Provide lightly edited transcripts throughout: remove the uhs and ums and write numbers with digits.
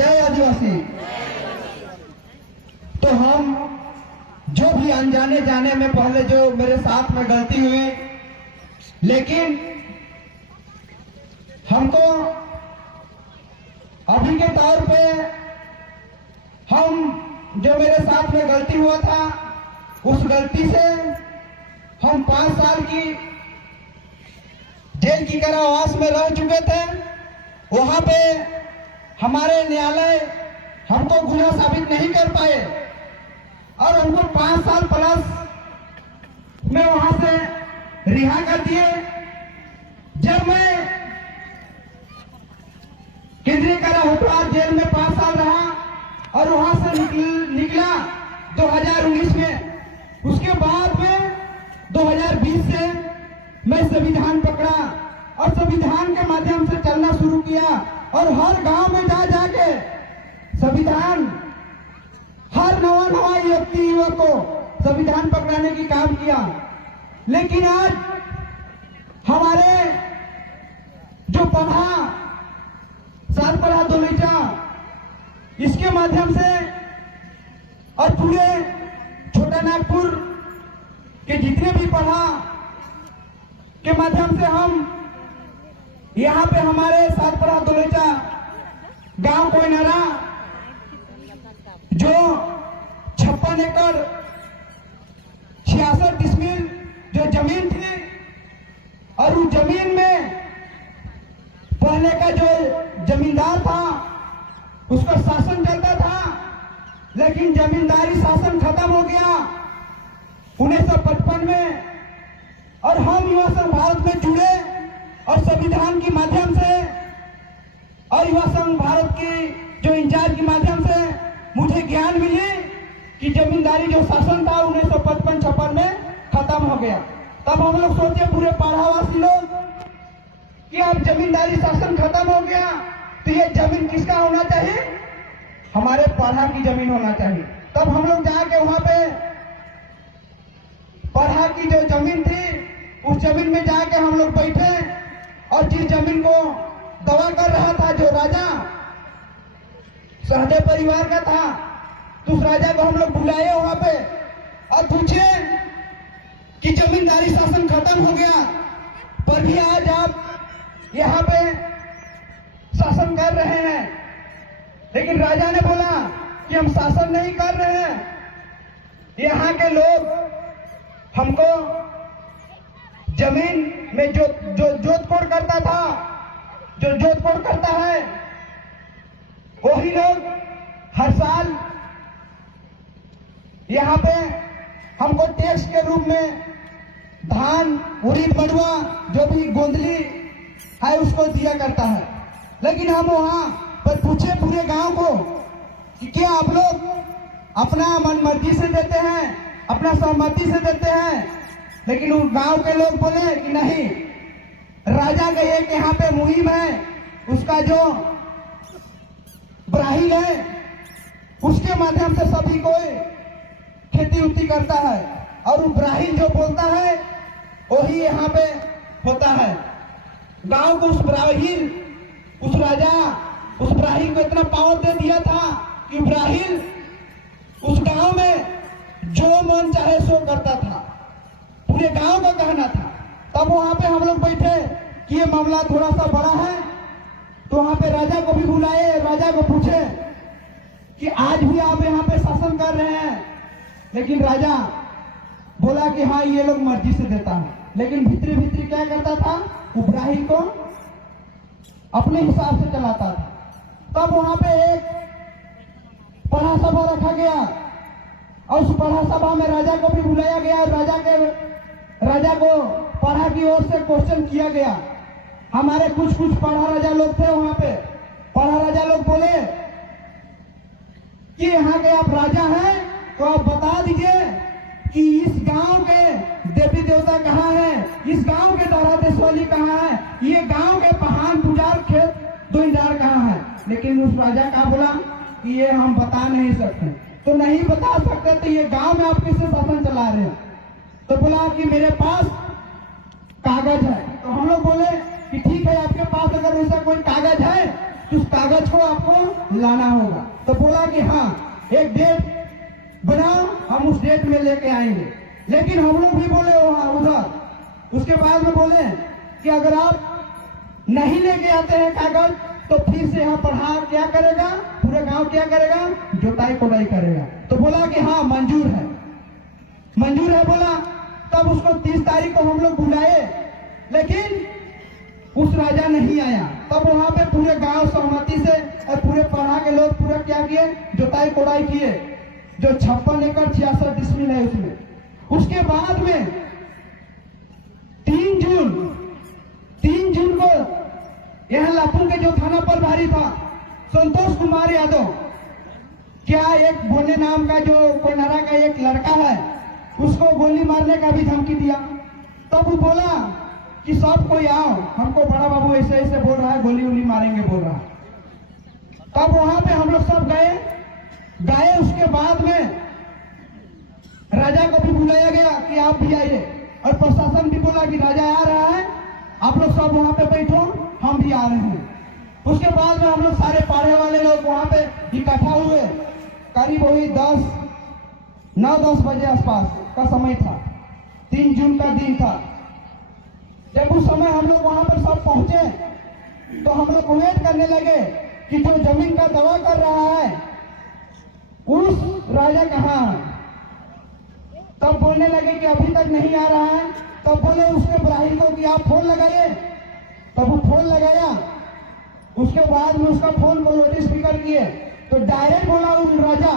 जय आदिवासी। तो हम जो भी अनजाने जाने में पहले जो मेरे साथ में गलती हुई, लेकिन हमको अभी के तौर पे हम जो मेरे साथ में गलती हुआ था उस गलती से हम 5 साल की जेल की कारावास में रह चुके थे। वहां पे हमारे न्यायालय हमको गुनाह साबित नहीं कर पाए और हमको 5 साल प्लस में वहां से रिहा कर दिए। जब मैं केंद्रीय कारा होटवार जेल में 5 साल रहा और वहां से निकला 2019 में। उसके बाद में 2020 से मैं संविधान पकड़ा और संविधान के माध्यम से चलना शुरू किया और हर गांव में जा जाके संविधान, हर नवा व्यक्ति युवक को संविधान पकड़ाने की काम किया। लेकिन आज हमारे जो पढ़ा सातपड़ा दोलीचा, इसके माध्यम से और पूरे छोटा नागपुर के जितने भी पढ़ा के माध्यम से हम यहाँ पे हमारे सातपड़ा दोलीचा गांव कोयनारा जो 56 एकड़ 66 डिसमिल जो जमीन थी और उस जमीन में पहले का जो जमींदार था उसका शासन चलता था, लेकिन जमींदारी शासन खत्म हो गया 1955 में और हम युवा संघ भारत में जुड़े और संविधान के माध्यम से और युवा संघ भारत की जो इंचार्ज के माध्यम से मुझे ज्ञान मिली कि जमींदारी जो शासन था 1955-56 में खत्म हो गया। तब हम लोग सोचे पूरे पाढ़ावासी लोग कि अब जमींदारी शासन खत्म हो गया तो ये जमीन किसका होना चाहिए? हमारे पढ़ा की जमीन होना चाहिए। तब हम लोग जाके वहां पे पढ़ा की जो जमीन थी उस जमीन में जाके हम लोग बैठे और जिस जमीन को दवा कर रहा था जो राजा सहदेव परिवार का था, तो उस राजा को हम लोग बुलाए वहां पे और पूछे कि जमींदारी शासन खत्म हो गया पर भी आज आप यहाँ पे शासन कर रहे हैं। लेकिन राजा ने बोला कि हम शासन नहीं कर रहे हैं, यहाँ के लोग हमको जमीन में जो जोतकोड़ करता था, जो जोतकोड़ करता है, वही लोग हर साल यहाँ पे हमको टैक्स के रूप में धान, उड़ीद, मड़ुआ जो भी गोंदली है उसको दिया करता है। लेकिन हम वहां पर पूछे पूरे गांव को कि क्या आप लोग अपना मन मर्जी से देते हैं, अपना सहमति से देते हैं? लेकिन उस गांव के लोग बोले कि नहीं, राजा का एक यहाँ पे मुहिम है, उसका जो ब्राहिल है उसके माध्यम से सभी कोई खेती उती करता है और ब्राहिल जो बोलता है वही यहाँ पे होता है। गांव को उस ब्राहिल, उस राजा उस ब्राहिल को इतना पावर दे दिया था कि ब्राहिल उस गांव में जो मन चाहे सो करता था, पूरे गांव का कहना था। तब वहां पे हम लोग बैठे कि ये मामला थोड़ा सा बड़ा है, तो वहां पे राजा को भी बुलाए, राजा को पूछे कि आज भी आप यहाँ पे शासन कर रहे हैं? लेकिन राजा बोला कि हाँ ये लोग मर्जी से देता है, लेकिन भीतरी भीतरी क्या करता था, इब्राहिम को अपने हिसाब से चलाता था। तब वहां पे एक पढ़ा सभा रखा गया और उस पढ़ा सभा में राजा को भी बुलाया गया और राजा को पढ़ा की ओर से क्वेश्चन किया गया। हमारे कुछ पढ़ा राजा लोग थे वहां पे। पढ़ा राजा लोग बोले कि यहाँ के आप राजा हैं तो आप बता दीजिए कि इस गांव के देवी देवता कहाँ है, इस गांव के दौरादेश्वरी कहाँ है, ये गांव के पहान पुजार खेत दोइंदार कहाँ है। लेकिन उस राजा का बोला कि ये हम बता नहीं सकते। तो नहीं बता सकते तो ये गांव में आप किससे शासन चला रहे हैं? तो बोला कि मेरे पास कागज है। तो हम लोग बोले कि ठीक है, आपके पास अगर ऐसा कोई कागज है उस कागज को आपको लाना होगा। तो बोला कि हाँ एक डेट बनाओ, हम उस डेट में लेके आएंगे। लेकिन हम लोग भी बोले वहां उधर। उसके बाद में बोले कि अगर आप नहीं लेके आते हैं कागज तो फिर से यहाँ पढ़ा क्या करेगा, पूरे गांव क्या करेगा, जोताई कोड़ाई करेगा। तो बोला कि हाँ मंजूर है, मंजूर है बोला। तब उसको 30 तारीख को हम लोग बुलाए, लेकिन उस राजा नहीं आया। तब वहां पे पूरे गांव सहमति से और पूरे पढ़ा के लोग पूरा क्या किए, जोताई कोड़ाई किए, जो 56 एकड़ 66 डिसमिल है उसमें। उसके बाद में 3 जून को यहाँ लापुर के जो थाना प्रभारी था संतोष कुमार यादव, क्या एक भोले नाम का जो कोयनारा का एक लड़का है, उसको गोली मारने का भी धमकी दिया। तब वो बोला कि सब कोई आओ, हमको बड़ा बाबू ऐसे ऐसे बोल रहा है, गोली उली मारेंगे बोल रहा है। तब वहां पे हम लोग सब गए। उसके बाद में राजा को भी बुलाया गया कि आप भी आइए, और प्रशासन भी बोला कि राजा आ रहा है, आप लोग सब वहां पे बैठो, हम भी आ रहे हैं। उसके बाद में हम लोग सारे पाड़े वाले लोग वहां पे इकट्ठा हुए। करीब वही 9-10 बजे आसपास का समय था, 3 जून का दिन था। जब उस समय हम लोग वहां पर सब पहुंचे तो हम लोग वेट करने लगे कि जो जमीन का दावा कर रहा है उस राजा कहाँ है। तब बोलने लगे कि अभी तक नहीं आ रहा है। तब बोले उसके ब्राही को कि आप फोन लगाइए। तब वो फोन लगाया। उसके बाद में उसका फोन को लाउड स्पीकर किए तो डायरेक्ट बोला उस राजा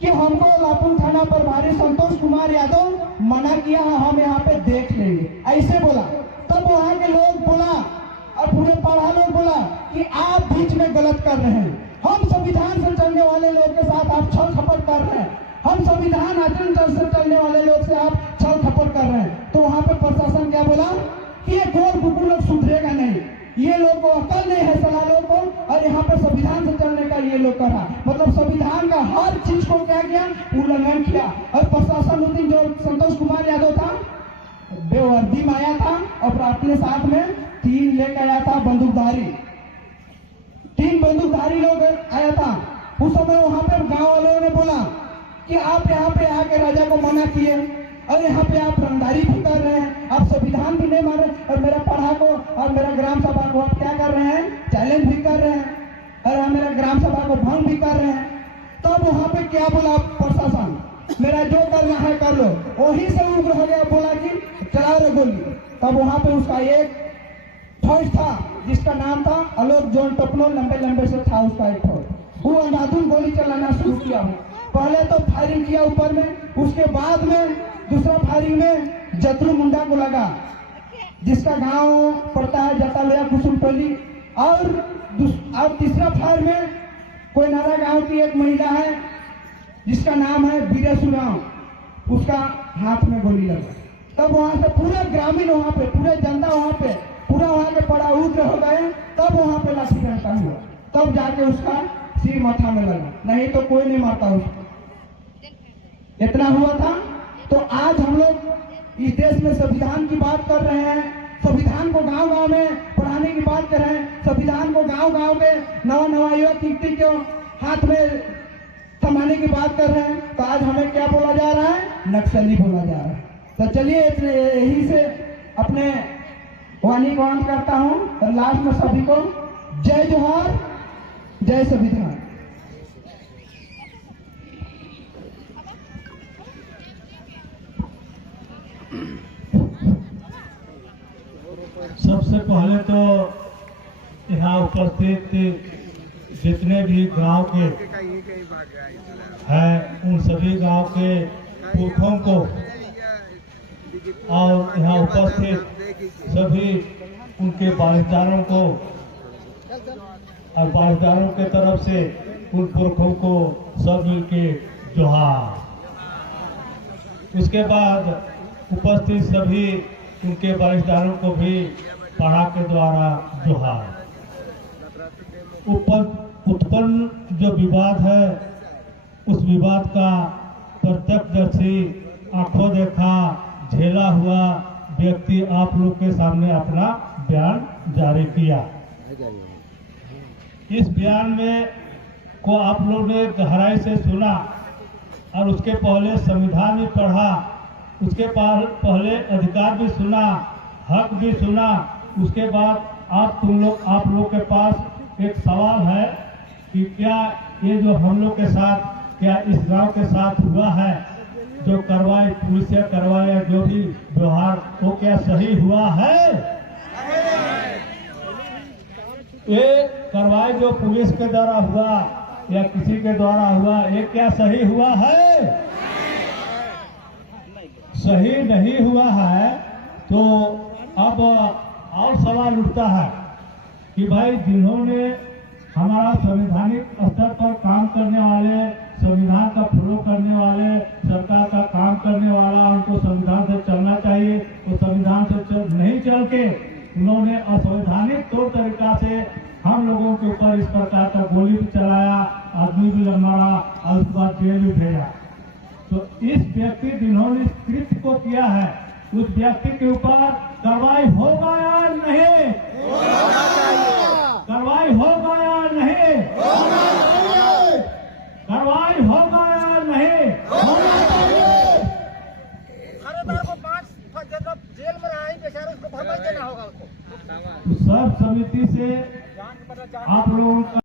कि हमको लापुर थाना प्रभारी संतोष कुमार यादव मना किया है, हम यहाँ पे देख लेंगे, ऐसे बोला। तब वहां के लोग बोला और पूरे पढ़ा लोग बोला कि आप बीच में गलत कर रहे हैं, हम संविधान से चलने वाले लोग के साथ आप छल खपट कर रहे हैं, हम संविधान आचरण से चलने वाले लोग से आप छल खपट कर रहे हैं। तो वहां पे प्रशासन क्या बोला कि ये गोल कुकुर लोग सुधरेगा नहीं, ये लोग को अकल नहीं है सलाह लोग को, और यहाँ पर संविधान से चलने का ये लोग करा, मतलब संविधान का हर चीज को क्या किया, उल्लंघन किया। और प्रशासन उस दिन जो संतोष कुमार यादव था बेवर्दी में आया था और अपने साथ में 3 लेकर आया था बंदूकधारी, 3 बंदूकधारी लोग आया था। उस समय वहां पर गांव वालों ने बोला कि आप यहाँ पे आके राजा को मना किए और यहाँ पे आप रंगदारी भी कर रहे हैं, आप संविधान भी नहीं मान रहे, और मेरा पढ़ा को और मेरा ग्राम सभा को आप क्या कर रहे हैं, चैलेंज भी कर रहे हैं, और हम मेरा ग्राम सभा को भंग भी कर रहे हैं। तब वहां पे क्या बोला प्रशासन, मेरा जो करना है कर लो। वहीं से उग्र हो गया, बोला कि चला रे गोली। तब वहां पे उसका एक फौज था जिसका नाम था आलोक जॉन टपनो, लंबे से था उसका एक फौज। वो अंधाधुन गोली चलाना शुरू किया। पहले तो फायरिंग किया ऊपर में, उसके बाद में दूसरा फायरिंग में जतरू मुंडा को लगा, जिसका गांव पड़ता है जतालिया कुसुमटोली। और तीसरा फायर में कोयनारा गांव की एक महिला है जिसका नाम है बीरेसुराम, उसका हाथ में गोली लगा। तब वहां से पूरे ग्रामीण वहां पे, पूरे जनता वहां पे, पूरा वहां के पड़ा उग्र हो गए। तब वहां पे लाठी डंडा हुआ, तब जाके उसका सिर माथा में लगा, नहीं तो कोई नहीं मारता उसको। इतना हुआ था। तो आज हम लोग इस देश में संविधान की बात कर रहे हैं, संविधान को गांव-गांव में पढ़ाने की बात कर रहे हैं, संविधान को गांव-गांव में नवा युवक युवती को हाथ में थमाने की बात कर रहे हैं। तो आज हमें क्या बोला जा रहा है, नक्सली बोला जा रहा है। तो चलिए यही से अपने वाणी को अंत करता हूँ और लास्ट में सभी को जय जोहार, जय संविधान। सबसे पहले तो यहाँ उपस्थित जितने भी गांव के हैं उन सभी गांव के पुरखों को और यहाँ उपस्थित सभी उनके वारिसदारों को और वारिसदारों के तरफ से उन पुरखों को सब मिलके जोहार। उसके बाद उपस्थित सभी उनके वारिसदारों को भी पढ़ा के द्वारा जोहार। उत्पन्न जो विवाद है उस विवाद का प्रत्यक्षदर्शी आंखों देखा झेला हुआ व्यक्ति आप लोग के सामने अपना बयान जारी किया। इस बयान में को आप लोग ने गहराई से सुना और उसके पहले संविधान भी पढ़ा, उसके पहले अधिकार भी सुना, हक भी सुना। उसके बाद आप लोग के पास एक सवाल है कि क्या ये जो हम लोग के साथ, क्या इस गांव के साथ हुआ है, जो कार्रवाई पुलिस या कार्रवाई जो भी व्यवहार, वो क्या सही हुआ है? ये कार्रवाई जो पुलिस के द्वारा हुआ या किसी के द्वारा हुआ, ये क्या सही हुआ है? सही नहीं हुआ है। तो अब और सवाल उठता है कि भाई जिन्होंने हमारा संवैधानिक स्तर पर काम करने वाले, संविधान का फॉलो करने वाले, सरकार का काम करने वाला, उनको संविधान से चलना चाहिए, वो संविधान से नहीं चल के उन्होंने असंवैधानिक तौर तरीका से हम लोगों के ऊपर इस प्रकार का गोली भी चलाया, आदमी भी मारा और उसके बाद जेल भी भेजा। तो इस व्यक्ति जिन्होंने इस कृत्य को किया है, उस व्यक्ति के ऊपर कार्रवाई होगा या नहीं? कार्रवाई होगा या नहीं? कार्रवाई होगा या नहीं? थानेदार को 5 जगह जेल में रहा है बेचारा, उसको भरपाई देना होगा उसको। सर्व समिति से आप लोगों का